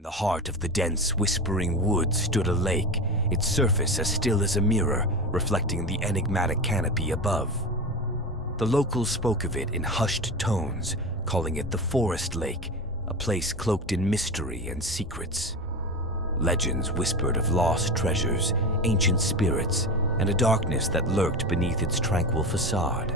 In the heart of the dense, whispering woods stood a lake, its surface as still as a mirror, reflecting the enigmatic canopy above. The locals spoke of it in hushed tones, calling it the Forest Lake, a place cloaked in mystery and secrets. Legends whispered of lost treasures, ancient spirits, and a darkness that lurked beneath its tranquil facade.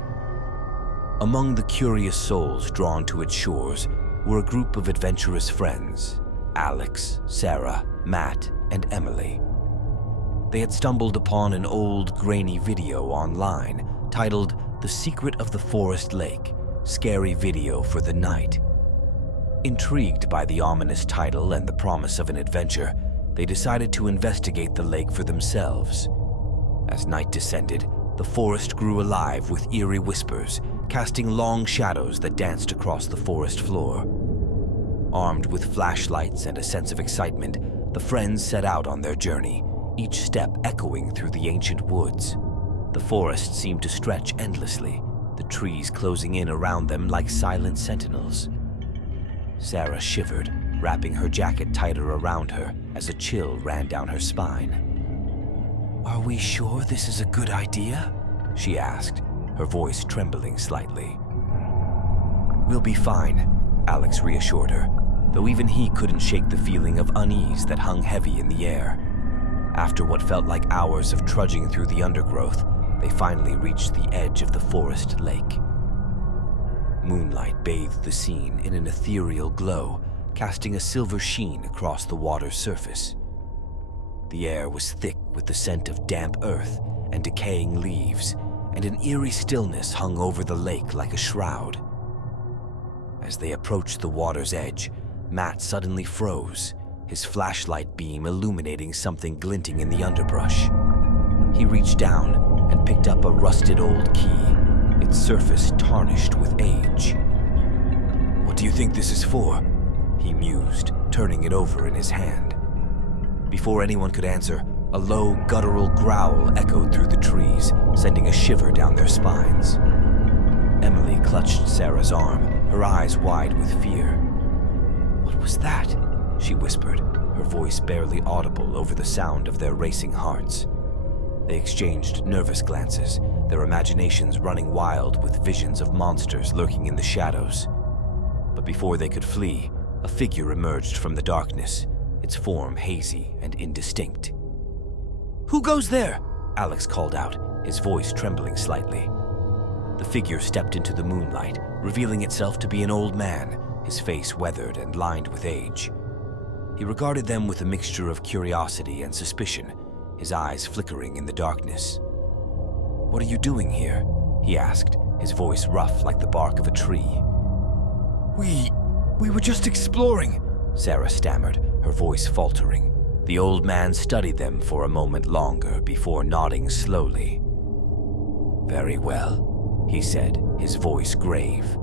Among the curious souls drawn to its shores were a group of adventurous friends: Alex, Sarah, Matt, and Emily. They had stumbled upon an old, grainy video online titled "The Secret of the Forest Lake: Scary Video for the Night." Intrigued by the ominous title and the promise of an adventure, they decided to investigate the lake for themselves. As night descended, the forest grew alive with eerie whispers, casting long shadows that danced across the forest floor. Armed with flashlights and a sense of excitement, the friends set out on their journey, each step echoing through the ancient woods. The forest seemed to stretch endlessly, the trees closing in around them like silent sentinels. Sarah shivered, wrapping her jacket tighter around her as a chill ran down her spine. "Are we sure this is a good idea?" she asked, her voice trembling slightly. "We'll be fine," Alex reassured her, though even he couldn't shake the feeling of unease that hung heavy in the air. After what felt like hours of trudging through the undergrowth, they finally reached the edge of the forest lake. Moonlight bathed the scene in an ethereal glow, casting a silver sheen across the water's surface. The air was thick with the scent of damp earth and decaying leaves, and an eerie stillness hung over the lake like a shroud. As they approached the water's edge, Matt suddenly froze, his flashlight beam illuminating something glinting in the underbrush. He reached down and picked up a rusted old key, its surface tarnished with age. "What do you think this is for?" he mused, turning it over in his hand. Before anyone could answer, a low, guttural growl echoed through the trees, sending a shiver down their spines. Emily clutched Sarah's arm, her eyes wide with fear. "What was that?" she whispered, her voice barely audible over the sound of their racing hearts. They exchanged nervous glances, their imaginations running wild with visions of monsters lurking in the shadows. But before they could flee, a figure emerged from the darkness, its form hazy and indistinct. "Who goes there?" Alex called out, his voice trembling slightly. The figure stepped into the moonlight, revealing itself to be an old man, his face weathered and lined with age. He regarded them with a mixture of curiosity and suspicion, his eyes flickering in the darkness. "What are you doing here?" he asked, his voice rough like the bark of a tree. We were just exploring," Sarah stammered, her voice faltering. The old man studied them for a moment longer before nodding slowly. "Very well," he said, his voice grave.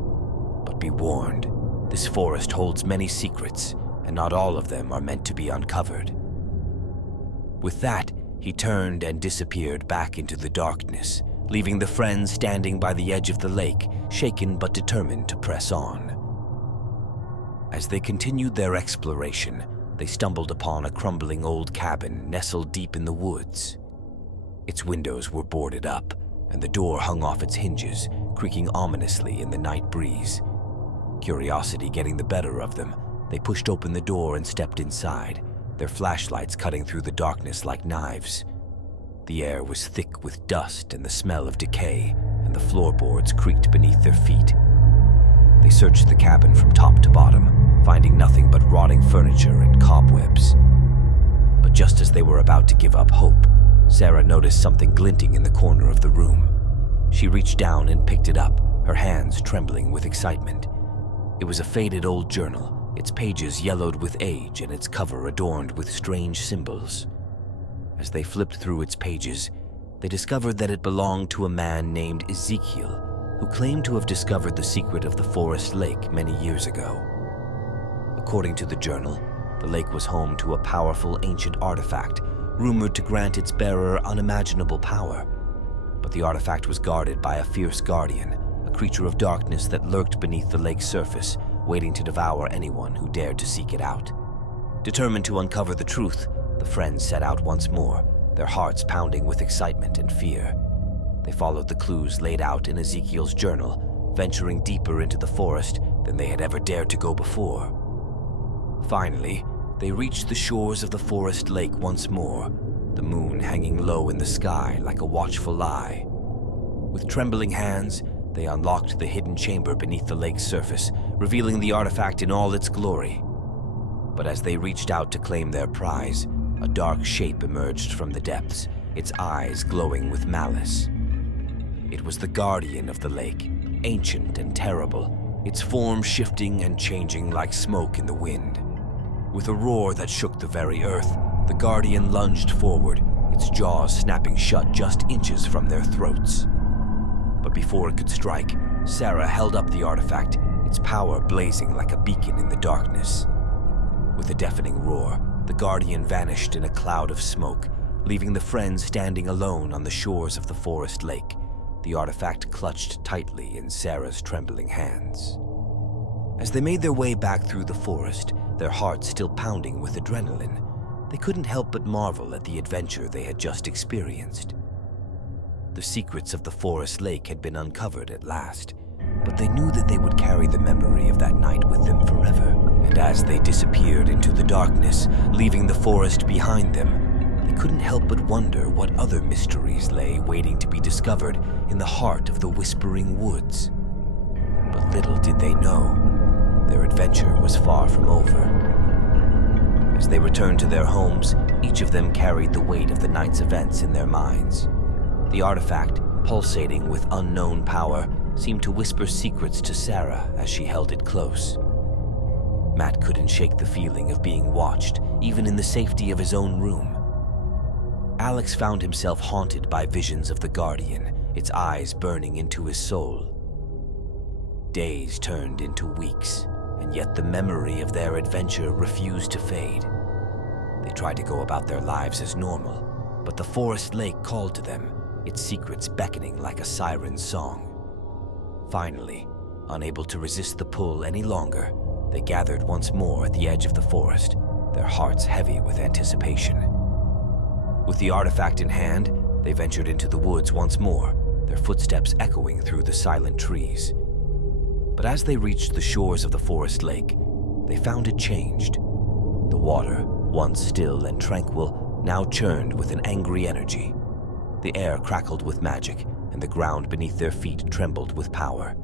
"But be warned, this forest holds many secrets, and not all of them are meant to be uncovered." With that, he turned and disappeared back into the darkness, leaving the friends standing by the edge of the lake, shaken but determined to press on. As they continued their exploration, they stumbled upon a crumbling old cabin nestled deep in the woods. Its windows were boarded up, and the door hung off its hinges, creaking ominously in the night breeze. Curiosity getting the better of them, they pushed open the door and stepped inside, their flashlights cutting through the darkness like knives. The air was thick with dust and the smell of decay, and the floorboards creaked beneath their feet. They searched the cabin from top to bottom, finding nothing but rotting furniture and cobwebs. But just as they were about to give up hope, Sarah noticed something glinting in the corner of the room. She reached down and picked it up, her hands trembling with excitement. It was a faded old journal, its pages yellowed with age and its cover adorned with strange symbols. As they flipped through its pages, they discovered that it belonged to a man named Ezekiel, who claimed to have discovered the secret of the forest lake many years ago. According to the journal, the lake was home to a powerful ancient artifact, rumored to grant its bearer unimaginable power. But the artifact was guarded by a fierce guardian, a creature of darkness that lurked beneath the lake's surface, waiting to devour anyone who dared to seek it out. Determined to uncover the truth, the friends set out once more, their hearts pounding with excitement and fear. They followed the clues laid out in Ezekiel's journal, venturing deeper into the forest than they had ever dared to go before. Finally, they reached the shores of the forest lake once more, the moon hanging low in the sky like a watchful eye. With trembling hands, they unlocked the hidden chamber beneath the lake's surface, revealing the artifact in all its glory. But as they reached out to claim their prize, a dark shape emerged from the depths, its eyes glowing with malice. It was the guardian of the lake, ancient and terrible, its form shifting and changing like smoke in the wind. With a roar that shook the very earth, the guardian lunged forward, its jaws snapping shut just inches from their throats. But before it could strike, Sarah held up the artifact, its power blazing like a beacon in the darkness. With a deafening roar, the guardian vanished in a cloud of smoke, leaving the friends standing alone on the shores of the forest lake, the artifact clutched tightly in Sarah's trembling hands. As they made their way back through the forest, their hearts still pounding with adrenaline, they couldn't help but marvel at the adventure they had just experienced. The secrets of the forest lake had been uncovered at last, but they knew that they would carry the memory of that night with them forever. And as they disappeared into the darkness, leaving the forest behind them, they couldn't help but wonder what other mysteries lay waiting to be discovered in the heart of the Whispering Woods. But little did they know, their adventure was far from over. As they returned to their homes, each of them carried the weight of the night's events in their minds. The artifact, pulsating with unknown power, seemed to whisper secrets to Sarah as she held it close. Matt couldn't shake the feeling of being watched, even in the safety of his own room. Alex found himself haunted by visions of the Guardian, its eyes burning into his soul. Days turned into weeks, and yet the memory of their adventure refused to fade. They tried to go about their lives as normal, but the forest lake called to them, its secrets beckoning like a siren's song. Finally, unable to resist the pull any longer, they gathered once more at the edge of the forest, their hearts heavy with anticipation. With the artifact in hand, they ventured into the woods once more, their footsteps echoing through the silent trees. But as they reached the shores of the forest lake, they found it changed. The water, once still and tranquil, now churned with an angry energy. The air crackled with magic, and the ground beneath their feet trembled with power.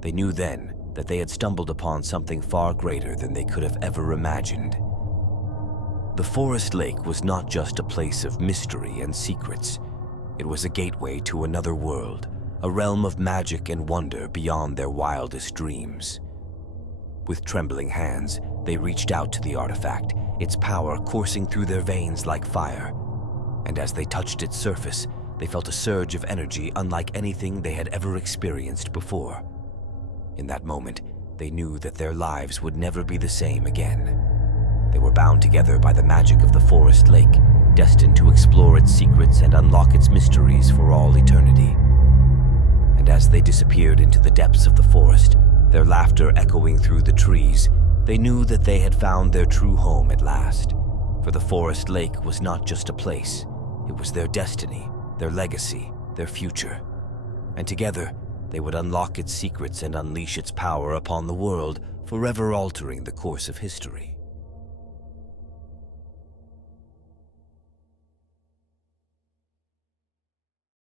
They knew then that they had stumbled upon something far greater than they could have ever imagined. The forest lake was not just a place of mystery and secrets. It was a gateway to another world, a realm of magic and wonder beyond their wildest dreams. With trembling hands, they reached out to the artifact, its power coursing through their veins like fire. And as they touched its surface, they felt a surge of energy unlike anything they had ever experienced before. In that moment, they knew that their lives would never be the same again. They were bound together by the magic of the forest lake, destined to explore its secrets and unlock its mysteries for all eternity. And as they disappeared into the depths of the forest, their laughter echoing through the trees, they knew that they had found their true home at last. For the forest lake was not just a place, it was their destiny, their legacy, their future. And together, they would unlock its secrets and unleash its power upon the world, forever altering the course of history.